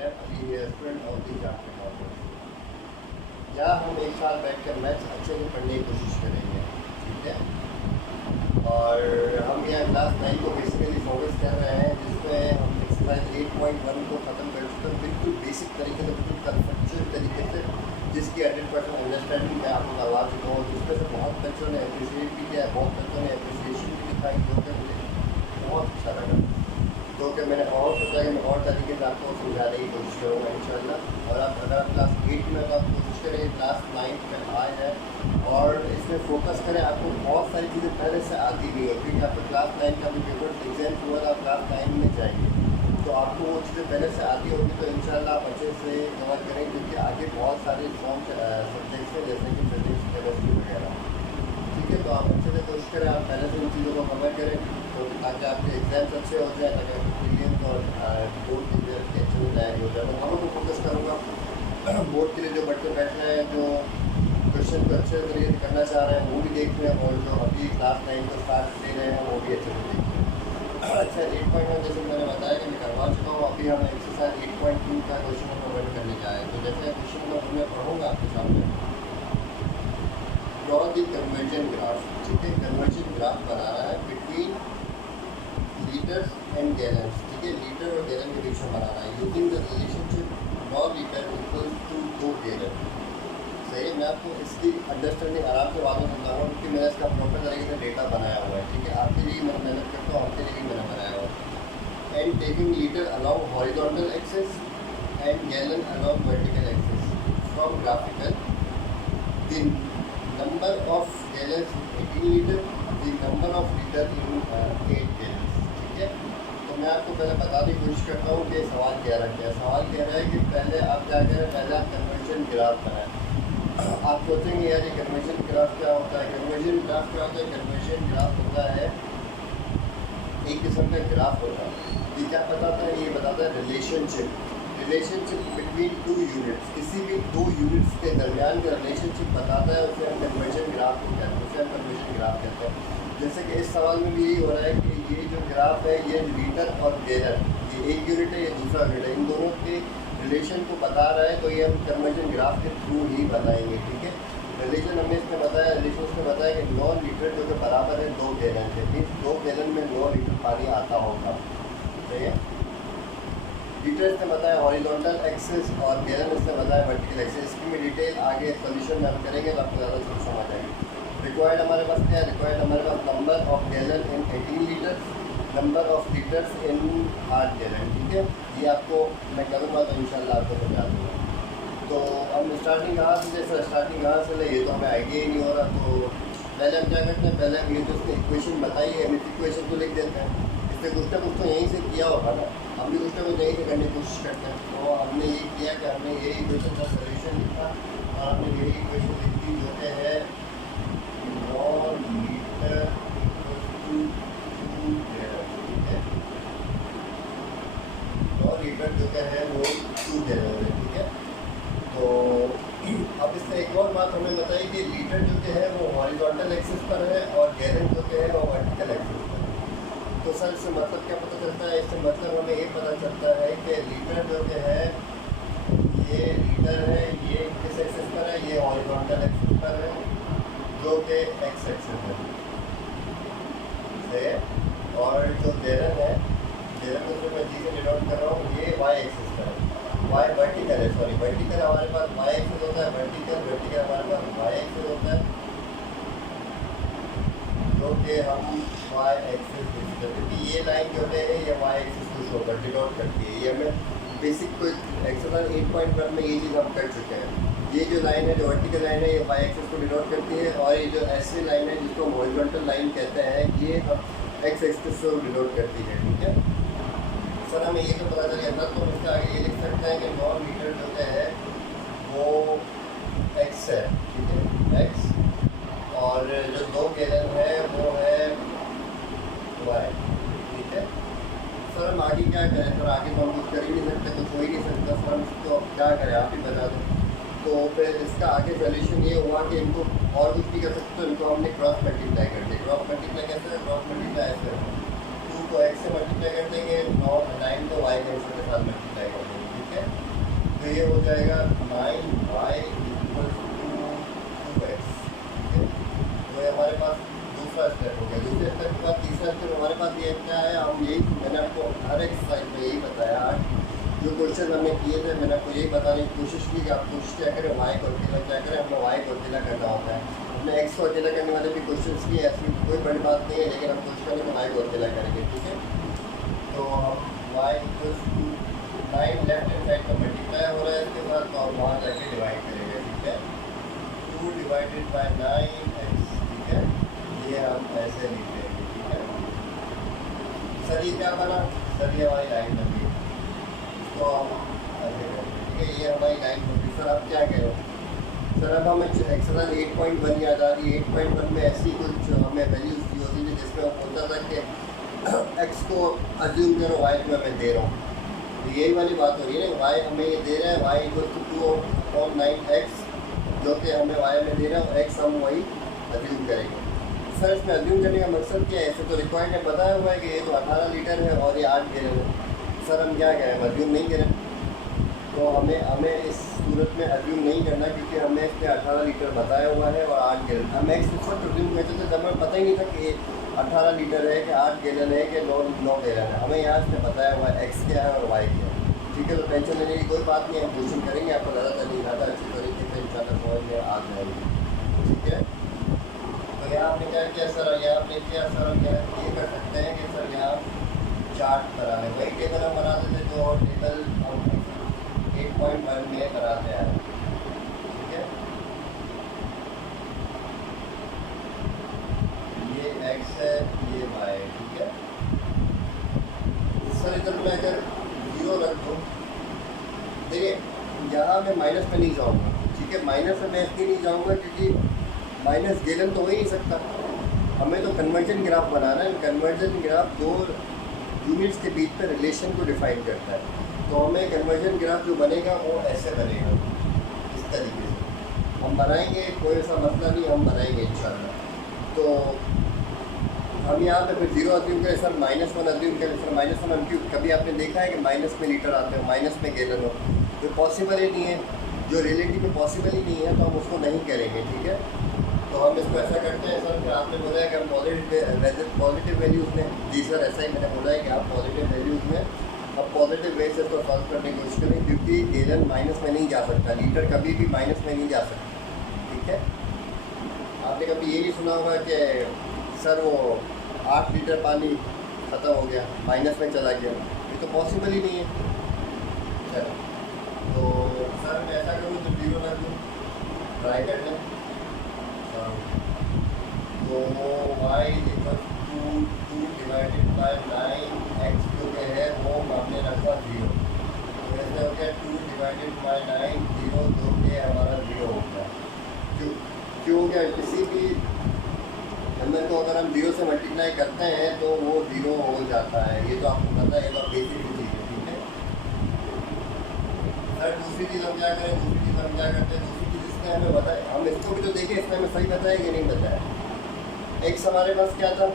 हैं Ali student of the chapter commerce. यहाँ हम एक साल बैठ कर मैथ्स अच्छे से पढ़ने की कोशिश करेंगे, ठीक है। और हम यहाँ क्लास 9 को बेसिकली फोकस कर रहे हैं, जिसमें हम एक्सरसाइज 8.1 को ख़त्म कर चुके हैं बिल्कुल बेसिक तरीके से, बिल्कुल कंसेप्चुअल तरीके से, जिसकी 100% अंडरस्टैंडिंग मैं आपको करवा चुका हूँ। जिसमें से बहुत बच्चों ने अप्रिशिएट भी किया, बहुत बच्चों ने अप्रिसिएशन भी दिखाई, जो कि मुझे बहुत अच्छा लगा। तो कि मैंने और सोचा कि मैं और तरीके से आपको समझाने की कोशिश करूँगा इंशाल्लाह। और आप अगर आप क्लास 8 में तो आप कोशिश करें क्लास 9 में आए हैं और इसमें फोकस करें। आपको बहुत सारी चीज़ें पहले से आती नहीं हो, क्योंकि आपको क्लास 9 का भी पेपर एग्जाम हुआ था, आप क्लास 9 में जाएंगे तो आपको वो चीज़ें पहले से आती होगी, तो इंशाल्लाह आप अच्छे से कवर करेंगे, क्योंकि आगे बहुत सारे सब्जेक्ट्स हैं जैसे कि फिजिक्स, केमिस्ट्री वगैरह, ठीक है। तो आप अच्छे से कोशिश करें, आप पहले से उन चीज़ों को कवर करें, तो ताकि आपके एग्जाम्स अच्छे हो जाए, ताकि आपके प्रीलिम्स और बोर्ड के रिजल्ट के अच्छे से तैयारी हो जाए। तो हम लोग फोकस करूँगा बोर्ड के लिए जो बच्चे बैठ रहे हैं, जो क्वेश्चन को अच्छे तरीके से करना चाह रहे हैं वो भी देख रहे हैं, और जो अभी क्लास 9 को स्टार्ट ले रहे हैं वो भी अच्छे से देख रहे हैं। अच्छा, 8.1 जैसे मैंने बताया कि मैं करवा चुका हूँ। अभी हम एक्सरसाइज 8.2 का क्वेश्चन नंबर 1 करने जा रहे हैं। तो जैसे क्वेश्चन नंबर मैं पढ़ूँगा आपके सामने, ड्रॉ द कन्वर्जन ग्राफ, ठीक है। कन्वर्जन ग्राफ बनाना है बिटवीन लीटर्स एंड गैलन्स, ठीक है। लीटर और गैलन के बीच में बनाना है यूजिंग द रिलेशनशिप नौ लीटर इक्वल्स टू 2 गैलन। सही है, मैं आपको इसकी अंडरस्टैंडिंग आराम से बाद में समझाऊंगा, क्योंकि मैंने इसका प्रॉपर तरीके से डेटा बनाया हुआ है, ठीक है। आपके लिए मैं मेहनत करता हूँ, आपके लिए भी मैंने बनाया हुआ है। And taking litre along horizontal axis and gallon along vertical axis from graphical, the number of gallons in 18 litre, the number of litre in 8 gallons, ठीक है। तो मैं आपको पहले बताने की कोशिश करता हूँ कि सवाल कह रहा है। सवाल कह रहा है कि पहले आप क्या करें, पहले आप कन्वर्जन ग्राफ बनाएं। आप सोचेंगे यार ये कन्वर्जन ग्राफ क्या होता है। कन्वर्जन ग्राफ क्या होता है? कन्वर्जन ग्राफ होता है एक किस्म का ग्राफ होता है। ये क्या बताता है? ये बताता है रिलेशनशिप बिटवीन 2 यूनिट्स। किसी भी 2 यूनिट्स के दरमियान का रिलेशनशिप बताता है, उसे हम कन्वर्जन ग्राफ को कहते हैं, उसे हम कन्वर्जन ग्राफ कहते हैं। जैसे कि इस सवाल में भी यही हो रहा है कि ये जो ग्राफ है, ये लीटर और गैलन, ये एक यूनिट है, ये दूसरा यूनिट है, इन दोनों के रिलेशन को बता रहा है। तो ये हम कन्वर्जन ग्राफ के थ्रू ही बताएंगे, ठीक है। रिलेशन हमने इसमें बताया, रिलेशन इसमें बताया कि 9 लीटर जो कि बराबर है 2 गैलन के, मीन्स 2 गैलन में 9 लीटर पानी आता होगा, ठीक है। लीटर इसने बताया हॉरिजॉन्टल एक्सिस और गैलन इसने बताया वर्टिकल एक्सिस। इसकी भी डिटेल आगे सोल्यूशन में हम करेंगे तो आपको ज़्यादा समझ आ जाएगी। रिक्वायर्ड हमारे पास क्या है? रिक्वायर्ड हमारे पास number of gallon in 18 litre, number of litres in 8 gallon, ठीक है। ये आपको मैं करूँगा तो इंशाल्लाह आपको समझा दूँगा। तो हम स्टार्टिंग कहाँ से, जैसे स्टार्टिंग कहाँ से ले, ये तो हमें आइडिया ही नहीं हो रहा। तो पहले हम क्या करते हैं, पहले हम ये जो उसने इक्वेशन बताई है, हम इस इक्वेशन को लिख देते हैं। इससे कुछ ना कुछ तो यहीं से किया होगा ना, हम भी कुछ ना कुछ यहीं से करने की कोशिश करते हैं। तो हमने ये किया कि हमने ये इक्वेशन का सोल्यूशन लिखा और हमने यही इक्वेशन लिखी जो कि है 9 लीटर टू 2 गैलन, ठीक है। 9 लीटर जो क्या है वो 2 गैलन है, ठीक है। तो अब इससे एक और बात हमें बताई कि लीटर जो कि है वो हॉरिजॉन्टल एक्सिस पर है और गैलन जो कि है वो वर्टिकल एक्सिस पर है। तो सर इससे मतलब क्या पता चलता है? इससे मतलब हमें ये पता चलता है कि लीटर जो कि है, ये लीटर है, ये किस एक्सिस पर है? ये हॉरिजॉन्टल एक्सिस पर है, जो कि एक्स एक्सिस है। और जो गैलन है, गैलन को जो मैं जी से डिनोट कर रहा हूँ, ये वाई एक्सिस पर है। वाई वर्टिकल है, सॉरी वर्टिकल हमारे पास वाई एक्सिस होता है, वर्टिकल हमारे पास वाई एक्सिस होता है, जो कि हम वाई एक्सिस यूज करते हैं। ये लाइन जो है ये वाई एक्सिस को शो कर डिनोट करती है। ये हमें बेसिक कोई एक्सरसाइज 8.1 में ये चीज़ हम कर चुके हैं। ये जो लाइन है, जो वर्टिकल लाइन है, ये वाई एक्सिस को डिनोट करती है, और ये जो ऐसी लाइन है जिसको हम हॉरिजॉन्टल लाइन कहते हैं, ये हम एक्स एक्सिस को डिनोट करती है, ठीक है। सर हमें ये तो पता चल गया था, तो हम इसके आगे ये लिख सकते हैं कि 9 लीटर जो है वो एक्स है, ठीक है, एक्स, और जो 2 गैलन है वो है वाई, ठीक है। सर हम आगे क्या करें? सर आगे तो हम कुछ कर ही नहीं सकते, कुछ हो ही नहीं सकता। सर हम तो क्या करें, आप ही बता दो। तो फिर इसका आगे सोल्यूशन ये हुआ कि इनको और कुछ भी कर सकते, तो इनको हमने क्रॉस मल्टीप्लाई कर दिया। क्रॉस मल्टीप्लाई कैसे? क्रॉस मल्टीप्लाई ऐसे 2 को एक्स से मल्टीप्लाई कर देंगे, 9 को वाई के आंसर के साथ मल्टीप्लाई कर देंगे, ठीक है। जाएगा 9y इक्वल टू 2x। तो ये हमारे पास दूसरा स्टेप हो गया। दूसरे स्टेप के बाद तीसरा स्टेप हमारे पास ये क्या है, हम यही मैंने आपको हर एक्सरसाइज में यही बताया। जो क्वेश्चन हमने किए थे मैंने आपको यही बताने की कोशिश की कि आप कोशिश क्या करें, वाई को अकेला क्या करें, हमें वाई को अकेला करना होता है। हमने एक्स को अकेला करने वाले भी क्वेश्चन किए, ऐसी कोई बड़ी बात नहीं है, लेकिन हम कोशिश करें कि वाई को अकेला करेंगे। ठीक है, तो हम y equal to 9 left hand side पर मल्टीप्लाई हो रहा है इसके बाद, तो हम वहाँ जाके डिवाइड करेंगे। ठीक है, 2 डिवाइडेड बाई 9x। ठीक है, ये हम ऐसे लिख लेंगे। ठीक है सर, ये क्या बना सर, ये हमारी लाइन बनी। तो हम ऐसे करेंगे। ठीक है, ये हमारी लाइन बनी। सर आप क्या कह रहे हो सर, अब हमें एक्सरसाइज 8.1 याद आ रही है। 8.1 में ऐसी कुछ हमें वैल्यूज दी होती थी जिसमें वो बोलता था कि एक्स को अज्यूम करो, वाई को मैं दे रहा हूँ। तो यही वाली बात हो रही है ना, वाई हमें ये दे रहा है, वाई इक्वल टू 2/9x, जो कि हमें वाई में दे रहा है, और एक्स हम वही अज्यूम करेंगे। सर इसमें अज्यूम करने का मकसद क्या है, ऐसे तो रिक्वायर्ड में बताया हुआ है कि ये तो 18 लीटर है और ये 8 गैलन है। सर हम क्या करें, अज्यूम नहीं करें, तो हमें इस सूरत में अज्यूम नहीं करना, क्योंकि हमने इसमें 18 लीटर बताया हुआ है और 8 गैलन। हम एक्स इस वक्त अज्यूम करते थे जब हमें पता ही नहीं था कि 18 लीटर है कि 8 गैलन है कि 9 गैलन है। हमें यहाँ से बताया हुआ है एक्स क्या है और वाई क्या है। ठीक है, तो टेंशन लेने की कोई बात नहीं है, हम क्वेश्चन करेंगे, आपको ज़्यादा चलिए ज़्यादा अच्छी तरीके से इंशाल्लाह समझ में आ जाएगी। ठीक है, तो यहाँ आपने क्या किया सर, यहाँ आपने किया सर, हम यहाँ ये कर सकते हैं कि सर यहाँ चार्ट बना लें, वही टेबल हम बना देते जो टेबल हम 8.1 में बनाते हैं। ठीक है, ये x है, ये y है। ठीक है सर, इधर मैं अगर 0 रख दूँ, देखिए यहाँ मैं माइनस में नहीं जाऊँगा। ठीक है, माइनस में मैं इसलिए नहीं जाऊँगा क्योंकि माइनस गैलन तो हो ही नहीं सकता। हमें तो कन्वर्जन ग्राफ बनाना है। कन्वर्जन ग्राफ दो यूनिट्स के बीच में रिलेशन को डिफाइन करता है। तो हमें कन्वर्जन ग्राफ जो बनेगा वो ऐसे बनेगा, इस तरीके से हम बनाएंगे, कोई ऐसा मसला नहीं, हम बनाएंगे इंशाल्लाह। तो हम यहाँ पे फिर 0 अज्यूम करें सर, -1 अज्यूम करें सर, -1 हम क्यों, कभी आपने देखा है कि माइनस में लीटर आते हो, माइनस में गैलन हो, जो पॉसिबल ही नहीं है, जो रियलिटी में पॉसिबल ही नहीं है, तो हम उसको नहीं करेंगे। ठीक है, तो हम इसको ऐसा करते हैं सर, फिर आपने बोला है कि हम पॉजिटिव वैल्यूज़ में, जी सर ऐसा ही मैंने बोला है कि आप पॉजिटिव वैल्यूज़ में अब पॉजिटिव वे से इसको सॉल्व करने की कोशिश करें, क्योंकि गैलन माइनस में नहीं जा सकता, लीटर कभी भी माइनस में नहीं जा सकता। ठीक है, आपने कभी ये नहीं सुना होगा कि सर वो 8 लीटर पानी ख़त्म हो गया, माइनस में चला गया, ये तो पॉसिबल ही नहीं है। चलो, तो सर मैं ऐसा करूँ तो 0 रख दूँ, ट्राई कर लें। तो y equal to 2 divided by 9x जो कि है वो हमने रखा 0, तो ऐसे हो गया 2 डिवाइडेड बाई 9 0, जो कि हमारा 0 हो गया। क्यों हो गया, किसी भी नंबर को अगर हम 0 से मल्टीप्लाई करते हैं तो वो 0 हो जाता है, ये तो आपको पता है, ये तो बेसिक चीज़ है। ठीक है सर, दूसरी चीज़ हम क्या करें, दूसरी चीज़ हम क्या करते हैं, दूसरी चीज़ इसने हमें बताए, हम इसको भी तो देखें, इसने हमें सही बताया कि नहीं बताया। एक्स हमारे पास क्या था,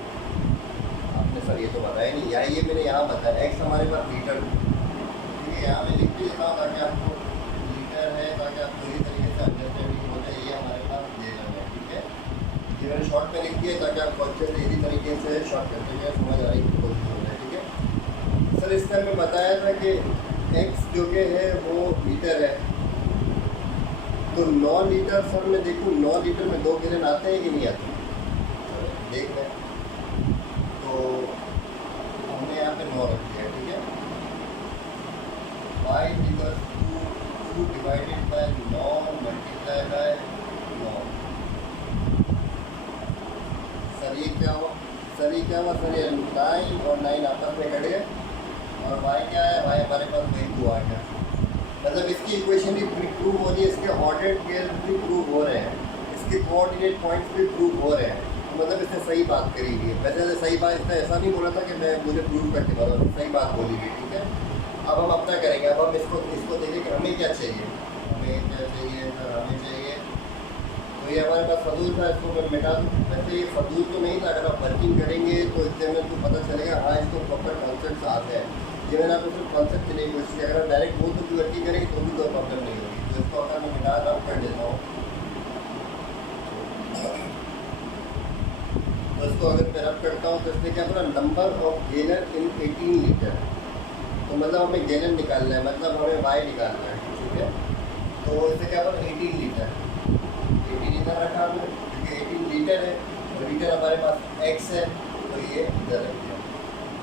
आपने सर ये तो बताया नहीं, या ये मैंने यहाँ बताया, एक्स हमारे पास लीटर। ठीक है, यहाँ मैं लिख भी देता हूँ ताकि आपको लीटर है, ताकि आपको इसी तरीके से अंडरस्टैंडिंग हो जाए, ये हमारे पास गैलन है। ठीक है, ये मैंने शॉर्ट में लिख दिया ताकि आपको अच्छे से इसी तरीके से शॉर्ट करते हुए समझ आने की कोशिश हो जाए। ठीक है सर, इस टाइम में बताया था कि एक्स जो कि है वो लीटर है, तो 9 लीटर सर मैं देखूँ 9 लीटर में 2 गैलन आते हैं कि नहीं आते, देख लें। तो हमने यहाँ पे 9 रख दिया। ठीक है, y equal to 2 divided by 9 multiply by 9। Sir ये क्या हुआ, सर ये 9 और 9 आपस में कट गए, और y क्या है, y हमारे पास वही 2 आ गया। मतलब इसकी इक्वेशन भी प्रूव हो रही है, इसके ऑर्डर्ड पेयर भी प्रूव हो रहे हैं, इसके कोऑर्डिनेट पॉइंट्स भी प्रूव हो रहे हैं। मतलब इसने सही बात करी हुई है। वैसे सही बात, इसने ऐसा नहीं बोला था कि मैं मुझे प्रूव करके बताऊँ, सही बात बोली हुई। ठीक है, अब हम अपना करेंगे, अब हम इसको देखें कि हमें क्या चाहिए, हमें क्या चाहिए सर, हमें चाहिए, तो ये हमारे पास फजूल था, इसको मैं मिटा दूँ। वैसे ये फजूल तो नहीं था, अगर आप वर्किंग करेंगे तो इससे हमें तो पता चलेगा हाँ इसको प्रॉपर कॉन्सेप्ट आते हैं। ये मैंने आपको सिर्फ कॉन्सेप्ट के लिए कोशिश किया। अगर आप डायरेक्ट बोल तो क्यूआरटी करेंगे तो भी कोई प्रॉब्लम नहीं होगी। तो इसको अगर मैं मिटा रब कर देता हूँ, तो इसको अगर मैं रब करता हूँ तो इसमें क्या पूरा number of Geller in 18 litre. तो मतलब हमें गैलन निकालना है, मतलब हमें वाई निकालना है, ठीक है। तो इससे क्या बोला 18 लीटर, 18 लीटर रखा हमने क्योंकि 18 लीटर है और लीटर हमारे पास एक्स है, तो ये इधर रख दिया।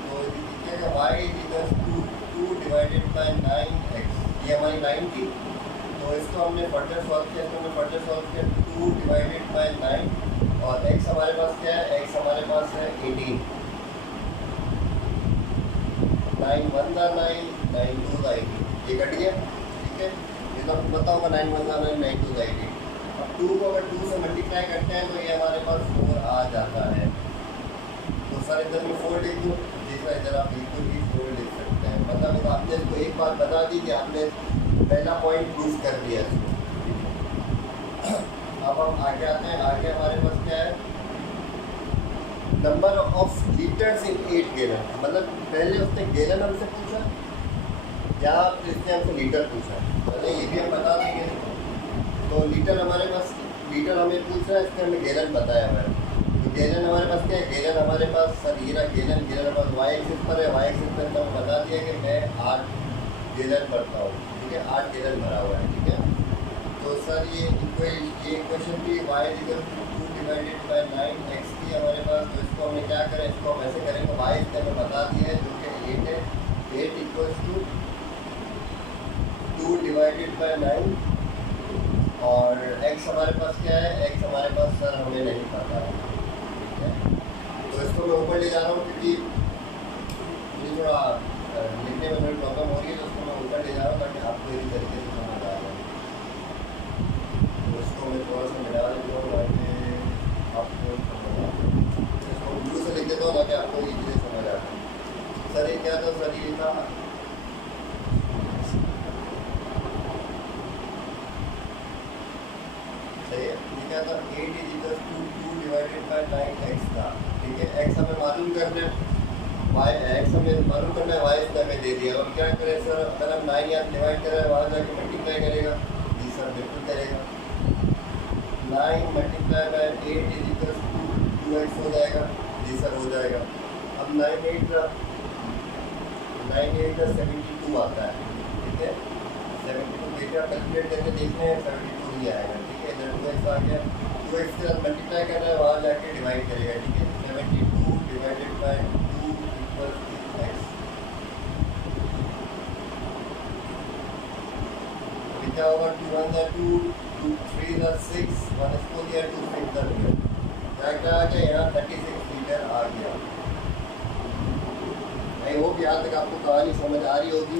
तो देखिएगा y equals to 2 divided by 9x, ये हमारी 9 थी। तो इसको हमने फर्दर सॉल्व किया, इसको हमने फर्दर सॉल्व किया 2 डिवाइडेड बाय 9 और x हमारे पास क्या है, x हमारे पास है 18। 9 1 9 9 2 18, ये कट गया, ठीक है। ये तो आपको पता होगा 9 1 9 9 2 18। अब 2 को अगर 2 से मल्टीप्लाई करते हैं तो ये हमारे पास 4 आ जाता है। तो सर इधर में 4 लिख दूँ, दूसरा इधर आप बिल्कुल भी 4 लिख सकते हैं। मतलब आपने इसको एक बात बता दी कि आपने पहला पॉइंट प्रूव कर दिया इसको। अब हम आगे आते हैं, आगे हमारे पास क्या है, number of litres in 8 gallon. मतलब पहले उसने गैलन हमसे पूछा या फिर इसने हमसे लीटर पूछा, पहले ये भी हम बता देंगे। तो लीटर हमारे पास, लीटर हमें पूछ रहा है, इसने हमें गैलन बताया हुआ है। तो गैलन हमारे पास क्या है, गैलन हमारे पास सर ये रहा गैलन, गैलन हमारे पास वाई एक्सिस पर है, वाई एक्सिस पर तो बता दिया कि मैं 8 गैलन भरता हूँ, ठीक है, 8 गैलन भरा हुआ है, ठीक है। तो सर ये इक्वेशन भी y equal to 2 divided by 9x की हमारे पास। तो इसको हमने क्या करें, इसको हम ऐसे करेंगे, वाई इसने हमें बता दिया है जो कि 8 है, 8 इक्वल्स टू 2 डिवाइडेड बाय 9 और x हमारे पास क्या है, x हमारे पास सर हमें नहीं पता है, ठीक है। तो इसको मैं ऊपर ले जा रहा हूँ क्योंकि मुझे थोड़ा लिखने में थोड़ी प्रॉब्लम हो रही है, तो उसको मैं ऊपर ले जा रहा हूँ ताकि आपको इसी तरीके से समझ आ जाए। तो इसको मैं थोड़ा सा मिला देता हूँ ताकि आपको समझ आ जाए। इसको ब्लू से लिख देता हूँ ताकि आपको इजीली समझ आ जाए। सर ये क्या था, सर ये था सही है, ये क्या था 8 is equal to 2 divided by 9x था, ठीक है। x हमें मालूम करना है, y x हमें मालूम करना है, y इसने हमें दे दिया। और क्या करें सर, अगर हम 9 यहाँ डिवाइड करें वहाँ जाके मल्टीप्लाई करेगा, जी सर बिल्कुल करेगा। 9 multiply by 8 is equal to 2x हो जाएगा, जी सर हो जाएगा। अब 9 8 का 72 आता है, ठीक है। 72 बेटा कैलकुलेट करके देखते हैं, 72 ही आएगा, ठीक है। इधर 2x आ गया, 2x के साथ मल्टीप्लाई करना है, वहाँ जाके डिवाइड करेगा, ठीक है। 72 divided by 2 equal to x। क्या होगा, 2 1 2 2 3 6 1 इसको दिया, 2 6 दिया, क्या आ गया यहाँ 36 लीटर आ गया। आई होप यहाँ तक आपको कहानी समझ आ रही होगी।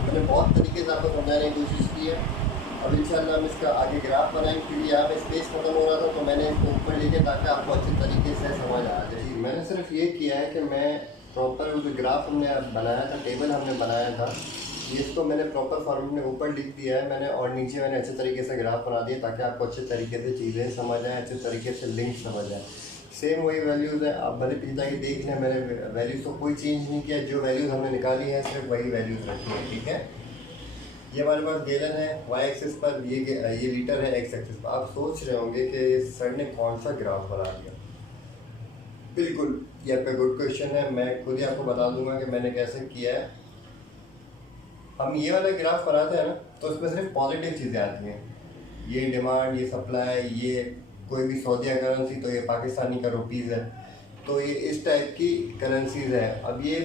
मैंने बहुत तरीके से आपको समझाने की कोशिश की है। अब इंशाल्लाह हम इसका आगे ग्राफ बनाएंगे क्योंकि यहाँ पे स्पेस खत्म हो रहा था, तो मैंने इसको ऊपर लेके ताकि आपको अच्छे तरीके से समझ आ जाए। जी मैंने सिर्फ ये किया है कि मैं प्रॉपर जो ग्राफ हमने बनाया था, टेबल हमने बनाया था, ये इसको मैंने प्रॉपर फॉर्मेट में ऊपर लिख दिया है मैंने, और नीचे मैंने अच्छे तरीके से ग्राफ बना दिया ताकि आपको अच्छे तरीके से चीज़ें समझ आएँ, अच्छे तरीके से लिंक समझ आए। सेम वही वैल्यूज़ हैं, आप भले पिछला के देख लें, मैंने वैल्यूज़ को कोई चेंज नहीं किया, जो वैल्यूज़ हमने निकाली है सिर्फ वही वैल्यूज़ रखी हैं, ठीक है। ये हमारे पास गैलन है वाई एक्सिस पर, ये लीटर है एक्स एक्सिस पर। आप सोच रहे होंगे कि सर ने कौन सा ग्राफ बना दिया। बिल्कुल, ये आपका गुड क्वेश्चन है, मैं खुद ही आपको बता दूंगा कि मैंने कैसे किया है। हम ये वाला ग्राफ बनाते हैं ना, तो उसमें सिर्फ पॉजिटिव चीज़ें आती हैं, ये डिमांड, ये सप्लाई, ये कोई भी सऊदीया करेंसी, तो ये पाकिस्तानी का रुपीज़ है, तो ये इस टाइप की करेंसीज है। अब ये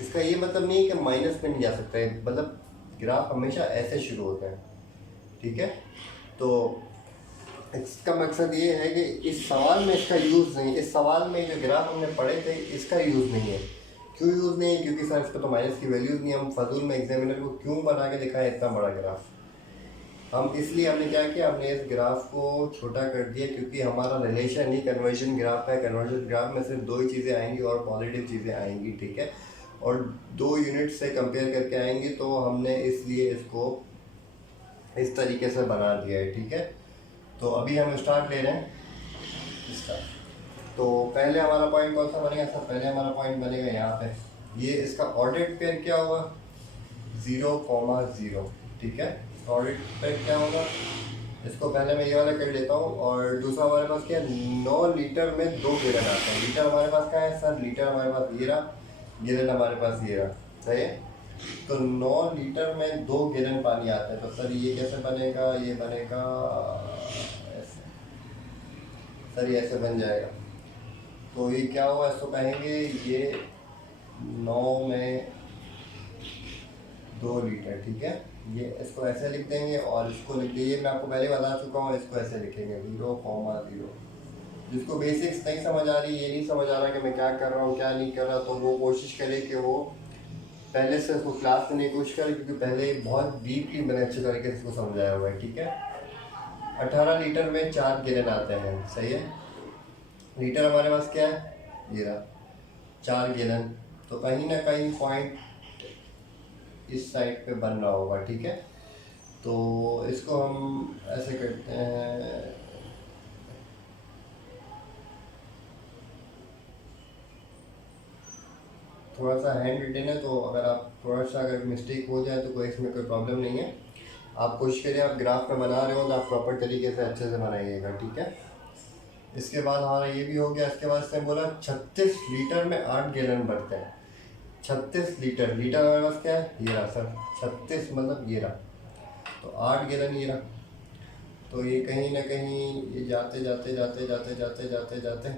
इसका ये मतलब नहीं है कि माइनस में नहीं जा सकता है, मतलब ग्राफ हमेशा ऐसे शुरू होता है, ठीक है। तो इसका मकसद ये है कि इस सवाल में इसका यूज़ नहीं, इस सवाल में जो ग्राफ हमने पढ़े थे इसका यूज़ नहीं है। क्यों यूज़ नहीं है, क्योंकि सर इस पर तो माइनस की वैल्यूज़ नहीं, हम फजूल में एग्जामिनर को क्यों बना के दिखाया इतना बड़ा ग्राफ। हम इसलिए हमने क्या किया, हमने इस ग्राफ को छोटा कर दिया क्योंकि हमारा रिलेशन ही कन्वर्जन ग्राफ है। कन्वर्जन ग्राफ में सिर्फ 2 ही चीज़ें आएंगी और पॉजिटिव चीज़ें आएंगी, ठीक है, और 2 यूनिट से कंपेयर करके आएंगी, तो हमने इसलिए इसको इस तरीके से बना दिया है, ठीक है। तो अभी हम स्टार्ट ले रहे हैं स्टार्ट। तो पहले हमारा पॉइंट कौन सा बनेगा सर, पहले हमारा पॉइंट बनेगा यहाँ पे, ये इसका ऑर्डर्ड पेयर क्या होगा, 0,0, ठीक है। ऑर्डर्ड पेयर क्या होगा, इसको पहले मैं ये वाला कर लेता हूँ। और दूसरा हमारे पास क्या है, 9 लीटर में 2 गैलन आते हैं। लीटर हमारे पास क्या है सर, लीटर हमारे पास ये रहा, गैलन हमारे पास ये रहा, सही है। तो 9 लीटर में 2 गैलन पानी आता है। तो सर ये कैसे बनेगा, ये बनेगा ऐसे, सर ये ऐसे बन जाएगा। तो ये क्या हुआ, इसको कहेंगे ये 9 में 2 लीटर, ठीक है। ये इसको ऐसे लिख देंगे और इसको लिख दीजिए, मैं आपको पहले बता चुका हूँ, इसको ऐसे लिखेंगे 0,0। जिसको बेसिक्स नहीं समझ आ रही, ये नहीं समझ आ रहा कि मैं क्या कर रहा हूँ क्या नहीं कर रहा, तो वो कोशिश करे कि वो पहले से उसको क्लास करने की कोशिश करे, क्योंकि पहले बहुत डीपली मैंने अच्छे तरीके से इसको समझाया हुआ है, ठीक है। 18 लीटर में 4 गैलन आते हैं, सही है। लीटर हमारे पास क्या है, ये रहा 4 गैलन। तो कहीं ना कहीं पॉइंट इस साइड पे बन रहा होगा, ठीक है। तो इसको हम ऐसे करते हैं, थोड़ा सा हैंड रिटेन है, तो अगर आप थोड़ा सा अगर मिस्टेक हो जाए तो कोई इसमें कोई प्रॉब्लम नहीं है। आप कोशिश करिए, आप ग्राफ में बना रहे हो तो आप प्रॉपर तरीके से अच्छे से बनाइएगा, ठीक है। इसके बाद हमारा ये भी हो गया। इसके बाद इसने बोला 36 लीटर में 8 गैलन भरते हैं। 36 लीटर, लीटर हमारे पास क्या है, ये रहा सर 36, मतलब ये रहा, तो 8 गैलन ये रहा। तो ये कहीं ना कहीं ये जाते जाते जाते जाते जाते जाते जाते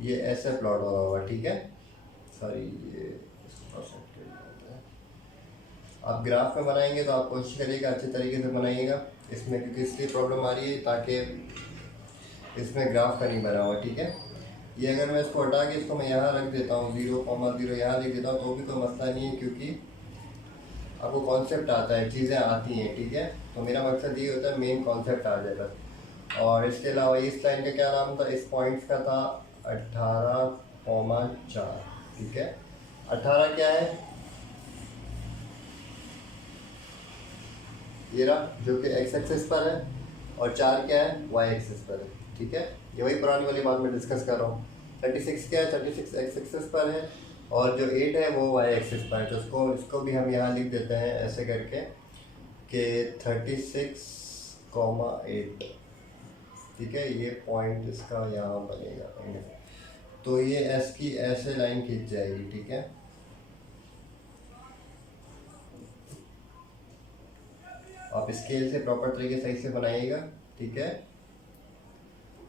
ये ऐसे प्लॉट हो रहा होगा, ठीक है। सॉरी, ये इसको सेट कर देते हैं। आप ग्राफ में बनाएंगे तो आप कोशिश करिएगा अच्छे तरीके से बनाइएगा इसमें, क्योंकि इसलिए प्रॉब्लम आ रही है ताकि इसमें ग्राफ का नहीं बना हुआ, ठीक है। ये अगर मैं इसको हटा के इसको मैं यहाँ रख देता हूँ 0,0 यहाँ लिख देता हूँ तो भी कोई मसला नहीं है, क्योंकि आपको कॉन्सेप्ट आता है, चीज़ें आती हैं, ठीक है। तो मेरा मकसद ये होता है मेन कॉन्सेप्ट आ जाए बस। और इसके अलावा इस लाइन का क्या नाम था, इस पॉइंट्स का था 18,4, ठीक है। 18 क्या है, ये रहा, जो कि एक्स एक्सिस पर है, और 4 क्या है, वाई एक्सिस पर है, ठीक है। ये वही पुरानी वाली बात मैं डिस्कस कर रहा हूँ। 36 क्या है, 36 एक्स एक्सिस पर है, और जो 8 है वो वाई एक्सिस पर है। तो इसको भी हम यहाँ लिख देते हैं ऐसे करके कि 36,8, ठीक है। ये पॉइंट इसका यहाँ बनेगा, तो ये एस की ऐसे लाइन खींच जाएगी, ठीक है। आप स्केल से प्रॉपर तरीके सही से बनाइएगा, ठीक है।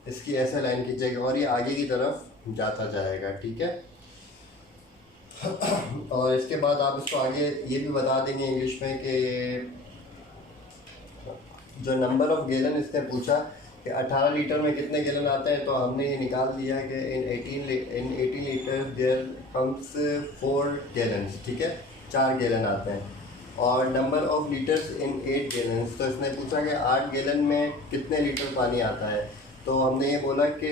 इसकी ऐसे लाइन खींचेगी और ये आगे की तरफ जाता जाएगा, ठीक है। और इसके बाद आप इसको आगे ये भी बता देंगे इंग्लिश में कि जो नंबर ऑफ गैलन इसने पूछा कि 18 लीटर में कितने गैलन आते हैं, तो हमने ये निकाल दिया कि इन 18 लीटर देयर कम्स 4 गैलन्स, ठीक है। 4 गैलन आते हैं। और number of litres in 8 gallons, तो इसने पूछा कि 8 गैलन में कितने लीटर पानी आता है। तो हमने ये बोला कि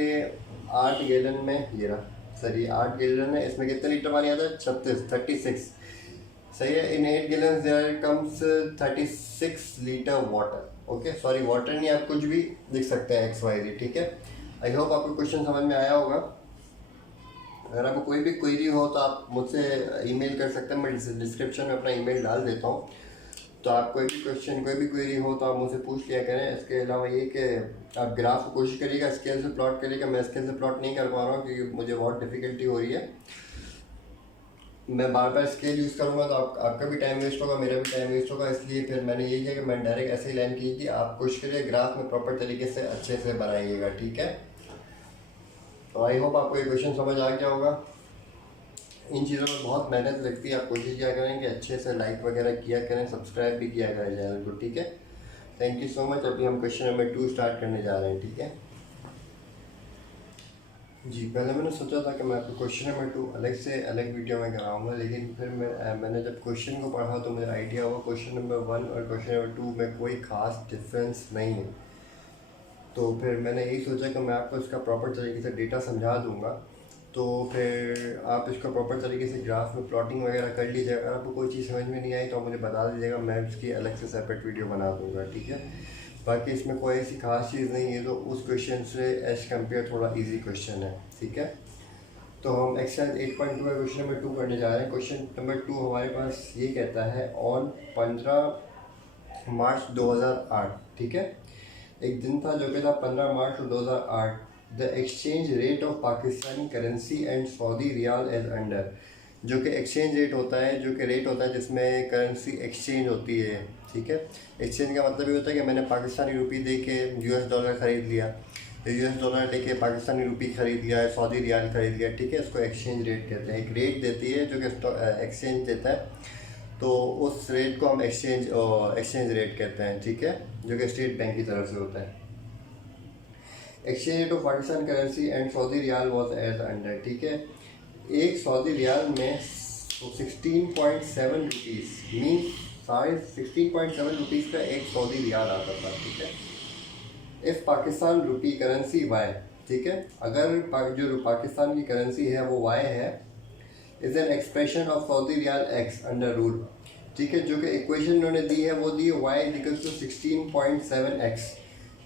8 गैलन में, ये रहा सर, ये 8 गैलन है, इसमें कितने लीटर पानी आता है, 36, सही है। In 8 gallon there comes 36 litre water, okay. Sorry, water नहीं, आप कुछ भी लिख सकते हैं XYZ, ठीक है। आई होप आपको क्वेश्चन समझ में आया होगा। अगर आपको कोई भी क्वेरी हो तो आप मुझसे ईमेल कर सकते हैं, मैं डिस्क्रिप्शन में अपना ईमेल डाल देता हूँ। तो आप कोई भी क्वेश्चन, कोई भी क्वेरी हो तो आप मुझसे पूछ लिया करें। इसके अलावा ये कि आप ग्राफ को कोशिश करिएगा स्केल से प्लॉट करिएगा। मैं स्केल से प्लॉट नहीं कर पा रहा हूँ क्योंकि मुझे बहुत डिफ़िकल्टी हो रही है। मैं बार बार स्केल यूज़ करूँगा तो आपका भी टाइम वेस्ट होगा, मेरा भी टाइम वेस्ट होगा। इसलिए फिर मैंने यही किया कि मैं डायरेक्ट ऐसे ही लाइन की थी। आप कोशिश करिए ग्राफ में प्रॉपर तरीके से अच्छे से बनाइएगा, ठीक है। तो आई होप आपको ये क्वेश्चन समझ आ गया होगा। इन चीज़ों में बहुत मेहनत लगती है, आप कोशिश किया करें कि अच्छे से लाइक वगैरह किया करें, सब्सक्राइब भी किया करें चैनल को, ठीक है। Thank you so much. अभी हम क्वेश्चन नंबर 2 स्टार्ट करने जा रहे हैं, ठीक है जी। पहले मैंने सोचा था कि मैं आपको क्वेश्चन नंबर 2 अलग से अलग वीडियो में कराऊंगा, लेकिन फिर मैंने जब क्वेश्चन को पढ़ा तो मुझे आइडिया हुआ क्वेश्चन नंबर 1 और क्वेश्चन नंबर 2 में कोई ख़ास डिफरेंस नहीं है। तो फिर मैंने यही सोचा कि मैं आपको इसका प्रॉपर तरीके से डेटा समझा दूंगा, तो फिर आप इसको प्रॉपर तरीके से ग्राफ में प्लॉटिंग वगैरह कर लीजिएगा। अगर आपको कोई चीज़ समझ में नहीं आई तो मुझे बता दीजिएगा, मैं इसकी अलग से सेपरेट वीडियो बना दूंगा, ठीक है। बाकी इसमें कोई ऐसी खास चीज़ नहीं है, तो उस क्वेश्चन से एज कम्पेयर थोड़ा इजी क्वेश्चन है, ठीक है। तो हम एक्सरसाइज 8.2 का क्वेश्चन नंबर 2 करने जा रहे हैं। क्वेश्चन नंबर 2 हमारे पास ये कहता है ऑन 15 मार्च 2008, ठीक है। एक दिन था जो कि था 15 मार्च 2008। The exchange rate of Pakistani currency and Saudi riyal as under, जो कि एक्सचेंज रेट होता है, जो कि रेट होता है जिसमें करेंसी एक्सचेंज होती है, ठीक है। एक्सचेंज का मतलब ये होता है कि मैंने पाकिस्तानी रुपी दे के US डॉलर ख़रीद लिया, US डॉलर लेके पाकिस्तानी रुपी खरीद लिया, सऊदी रियाल खरीद लिया, ठीक है। इसको एक्सचेंज रेट कहते हैं। एक रेट देती है जो कि एक्सचेंज देता है, तो उस रेट को हम एक्सचेंज रेट कहते हैं, ठीक है, जो कि स्टेट बैंक की तरफ से होता है। Exchange rate of Pakistan currency and Saudi riyal was as under, ठीक है। एक सऊदी रियाल में 16.7 रुपीज़ मीन 16.7 रुपीज़ का एक सऊदी रियाल आता था, ठीक है। If Pakistan rupee currency y, ठीक है, अगर जो पाकिस्तान की करेंसी है वो वाई है, is an expression of Saudi riyal x under rule, ठीक है। जो कि इक्वेशन उन्होंने दी है वो दी है वाई इक्वल्स टू 16.7x।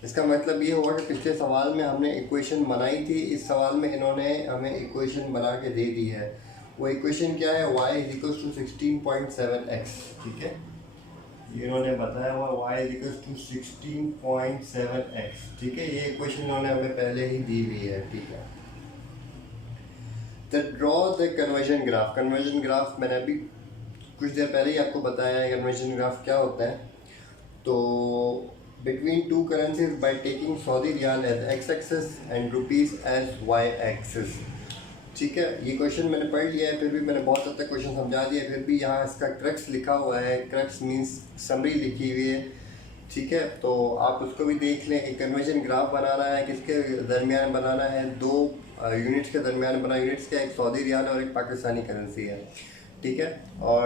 इसका मतलब ये हुआ कि पिछले सवाल में हमने इक्वेशन बनाई थी, इस सवाल में इन्होंने हमें इक्वेशन बना के दे दी है। वो इक्वेशन क्या है, y इक्वल्स टू 16.7x, ठीक है। ये इन्होंने बताया हुआ y इक्वल्स टू 16.7x, ठीक है। ये इक्वेशन इन्होंने हमें पहले ही दी हुई है, ठीक है। The draw the conversion graph. Conversion graph मैंने अभी कुछ देर पहले ही आपको बताया है कन्वर्जन ग्राफ क्या होता है। तो between two currencies by taking Saudi riyal as x axis and rupees as y axis, ठीक है। ये क्वेश्चन मैंने पढ़ लिया है, फिर भी मैंने बहुत हद तक क्वेश्चन समझा दिया, फिर भी यहाँ इसका क्रक्स लिखा हुआ है। क्रक्स मींस समरी लिखी हुई है, ठीक है। तो आप उसको भी देख लें। एक कन्वर्जन ग्राफ बनाना है, किसके दरमियान बनाना है, दो यूनिट्स के दरमियान बनाना। यूनिट्स का एक सऊदी रियाल और एक पाकिस्तानी करेंसी है, ठीक है। और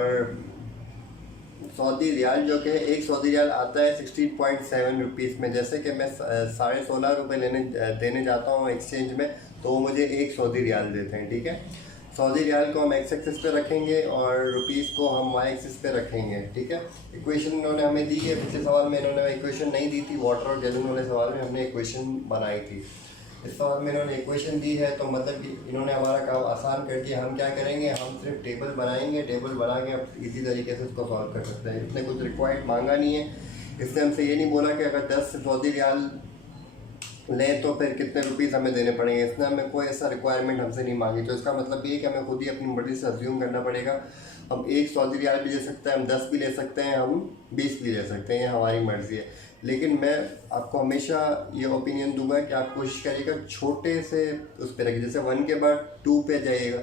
सऊदी रियाल जो कि एक सऊदी रियाल आता है 16.7 रुपीज़ में। जैसे कि मैं 16.5 रुपये देने जाता हूँ एक्सचेंज में, तो वो मुझे एक सऊदी रियाल देते हैं, ठीक है। सऊदी रियाल को हम एक्स एक्सिस पे रखेंगे और रुपीज़ को हम वाई एक्सिस पे रखेंगे, ठीक है। इक्वेशन इन्होंने हमें दी है। पिछले सवाल में इन्होंने इक्वेशन नहीं दी थी, वाटर और गैलन वाले सवाल में हमने इक्वेशन बनाई थी। इस सवाल में इन्होंने इक्वेशन दी है, तो मतलब कि इन्होंने हमारा काम आसान कर दिया। हम क्या करेंगे, हम सिर्फ टेबल बनाएंगे, टेबल बना के आप इजी तरीके से उसको सॉल्व कर सकते हैं। इसने कुछ रिक्वायर्ड मांगा नहीं है, इसने हमसे ये नहीं बोला कि अगर 10 सऊदी रियाल लें तो फिर कितने रुपीज़ हमें देने पड़ेंगे। इसने हमें कोई ऐसा रिक्वायरमेंट हमसे नहीं मांगी। तो इसका मतलब ये है कि हमें खुद ही अपनी मर्जी से अज्यूम करना पड़ेगा। हम एक सऊदी रियाल भी ले सकते हैं, हम 10 भी ले सकते हैं, हम 20 भी ले सकते हैं, हमारी मर्ज़ी है। लेकिन मैं आपको हमेशा ये ओपिनियन दूंगा कि आप कोशिश करिएगा छोटे से उस पर रखिए। जैसे 1 के बाद 2 पे जाइएगा,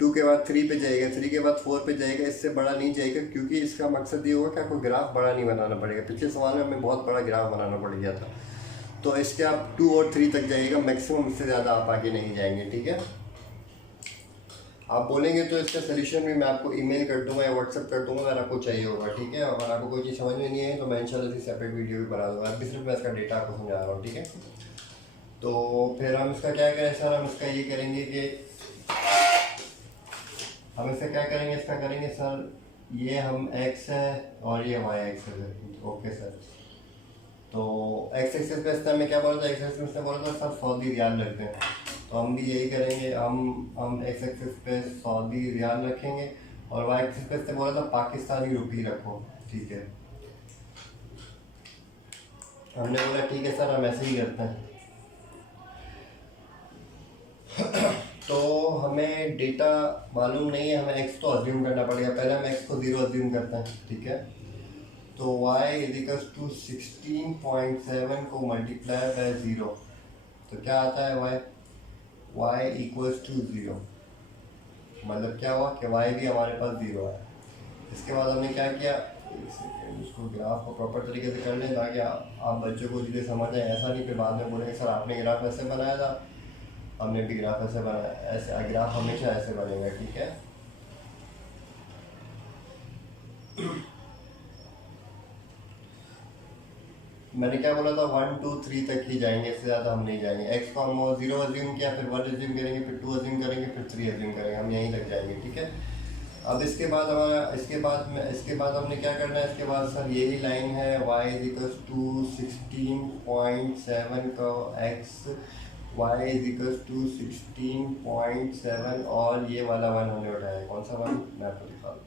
2 के बाद 3 पे जाएगा, 3 के बाद 4 पे जाएगा, इससे बड़ा नहीं जाएगा, क्योंकि इसका मकसद ये होगा कि आपको ग्राफ बड़ा नहीं बनाना पड़ेगा। पिछले सवाल में हमें बहुत बड़ा ग्राफ बनाना पड़ गया था। तो इसके आप 2 और 3 तक जाइएगा, मैक्सिमम इससे ज़्यादा आप आगे नहीं जाएंगे, ठीक है। आप बोलेंगे तो इसका सलूशन भी मैं आपको ईमेल कर दूंगा या व्हाट्सएप कर दूंगा अगर आपको चाहिए होगा, ठीक है। अगर आपको कोई चीज़ समझ में नहीं आई तो मैं इंशाल्लाह इसकी सेपरेट वीडियो भी बना दूंगा। अभी सिर्फ मैं इसका डेटा आपको समझा रहा हूँ, ठीक है। तो फिर हम इसका क्या करें सर, हम इसका ये करेंगे कि हम इसका क्या करेंगे, इसका करेंगे सर, ये हम एक्स है और ये वाई एक्स है, ओके सर। तो एक्स एक्सिस पे इसने हमें क्या बोला था, एक्स एक्सिस में बोला था सर सऊदी रियाल रखते हैं, तो हम भी यही करेंगे। हम एक्स एक्सिस पे सऊदी रियाल रखेंगे और वाई एक्सिस पे इसने बोला था पाकिस्तानी रुपी रखो, ठीक है। हमने बोला ठीक है सर, हम ऐसे ही करते हैं। तो हमें डेटा मालूम नहीं है, हमें एक्स तो अज्यूम करना पड़ेगा। पहले हम एक्स को 0 अज्यूम करते हैं, ठीक है। तो y इक्वल्स टू 16.7 को मल्टीप्लाई बाय 0, तो क्या आता है y इक्वल्स टू 0। मतलब क्या हुआ कि y भी हमारे पास 0 है। इसके बाद हमने क्या किया, उसको ग्राफ को प्रॉपर तरीके से कर लें ताकि आप बच्चों को चीज़ें समझ आए। ऐसा नहीं फिर बाद में बोलेंगे सर आपने ग्राफ ऐसे बनाया था, हमने भी ग्राफ ऐसे बनाया। ऐसे ग्राफ हमेशा ऐसे बनेगा, ठीक है। मैंने क्या बोला था 1 2 3 तक ही जाएंगे, इससे ज़्यादा हम नहीं जाएंगे। एक्स को हम 0 अज्यूम किया, फिर 1 अज्यूम करेंगे, फिर 2 अज्यूम करेंगे, फिर 3 अज्यूम करेंगे, हम यहीं तक जाएंगे, ठीक है। अब इसके बाद हमने क्या करना है, इसके बाद सर यही लाइन है y इज इक्वल्स टू 16.7 का x, y is equals to 16.7 और ये वाला वन हमने उठाया है। कौन सा वन, मैं आपको दिखा देता हूँ।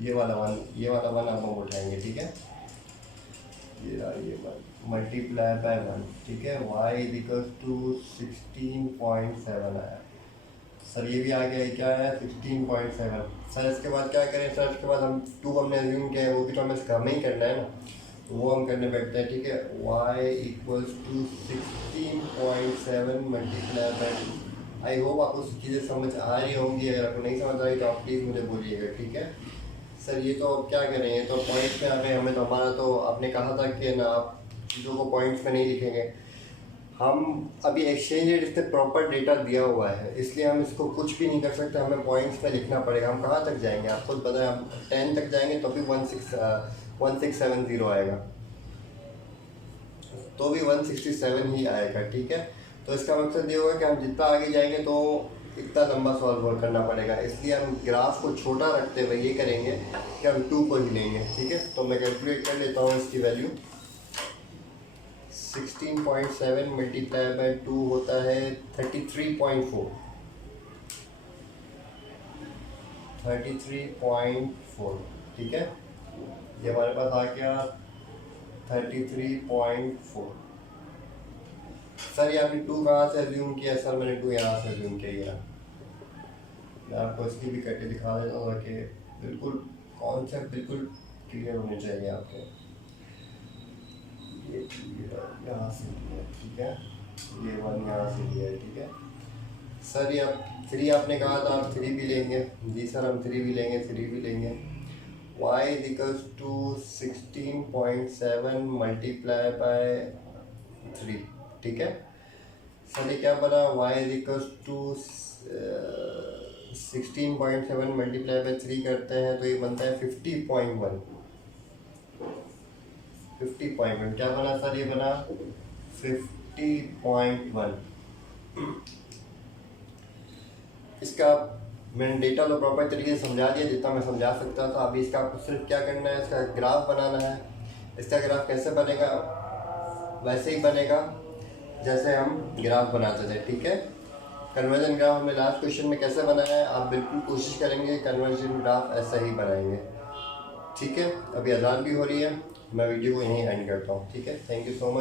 ये वाला वन अब हम उठाएंगे, ठीक है। ये वन मल्टीप्लाई बाय वन, ठीक है। y इज इक्वल्स टू 16.7 आया सर, ये भी आ गया। क्या है 16.7 सर। इसके बाद क्या करें सर, इसके बाद हम 2 हमने एज्यूम किया है, वो भी तो हमें इसका हमें ही करना है ना, तो वो हम करने बैठते हैं, ठीक है। y equals to 16.7 multiply by 2। I hope आपको चीज़ें समझ आ रही होंगी। अगर आपको नहीं समझ आ रही तो आप प्लीज़ मुझे बोलिएगा, ठीक है सर। ये तो अब क्या करें, ये तो पॉइंट्स पे आ गए। हमें तो हमारा तो आपने कहा था कि ना आप चीज़ों को पॉइंट्स में नहीं लिखेंगे। हम अभी एक्सचेंज रेट इससे प्रॉपर डेटा दिया हुआ है, इसलिए हम इसको कुछ भी नहीं कर सकते, हमें पॉइंट्स में लिखना पड़ेगा। हम कहाँ तक जाएंगे, आप खुद बताएं। हम 10 तक जाएंगे तो भी 1670 आएगा, तो भी 167 ही आएगा, ठीक है। तो इसका मकसद ये होगा कि हम जितना आगे जाएंगे तो इतना लंबा सॉल्व करना पड़ेगा, इसलिए हम ग्राफ को छोटा रखते हुए ये करेंगे कि हम 2 को ही लेंगे, ठीक है। तो मैं कैलकुलेट कर लेता हूँ इसकी वैल्यू। 16.7 मल्टीप्लाई बाय 2 होता है 33.4, 33.4, ठीक है। ये हमारे पास आ गया 33.4। सर ये आपने 2 कहाँ से एज्यूम किया सर? मैंने 2 यहाँ से एज्यूम किया। मैं आपको इसकी भी करके दिखा देता हूँ ताकि बिल्कुल कॉन्सेप्ट बिल्कुल क्लियर होने चाहिए आपके। ये यहाँ से लिया, ठीक है। ये 1 यहाँ से लिया है, ठीक है सर। ये आप 3 आपने कहा था, आप 3 भी लेंगे। जी सर, हम 3 भी लेंगे, 3 भी लेंगे। y is equals to 16.7 multiply by 3, ठीक है सर। ये क्या बना, y is equals to 16.7 multiply by 3 करते हैं तो ये बनता है 50.1। 50.1 क्या बना सर? ये बना 50.1। इसका मैंने डेटा तो प्रॉपर तरीके से समझा दिया जितना मैं समझा सकता था। अभी इसका आपको सिर्फ क्या करना है, इसका ग्राफ बनाना है। इसका ग्राफ कैसे बनेगा, वैसे ही बनेगा जैसे हम ग्राफ बनाते थे, ठीक है। कन्वर्जन ग्राफ हमने लास्ट क्वेश्चन में कैसे बनाया है, आप बिल्कुल कोशिश करेंगे कन्वर्जन ग्राफ ऐसा ही बनाएंगे, ठीक है। अभी अजान भी हो रही है, मैं वीडियो को यहीं एंड करता हूँ, ठीक है। Thank you so much.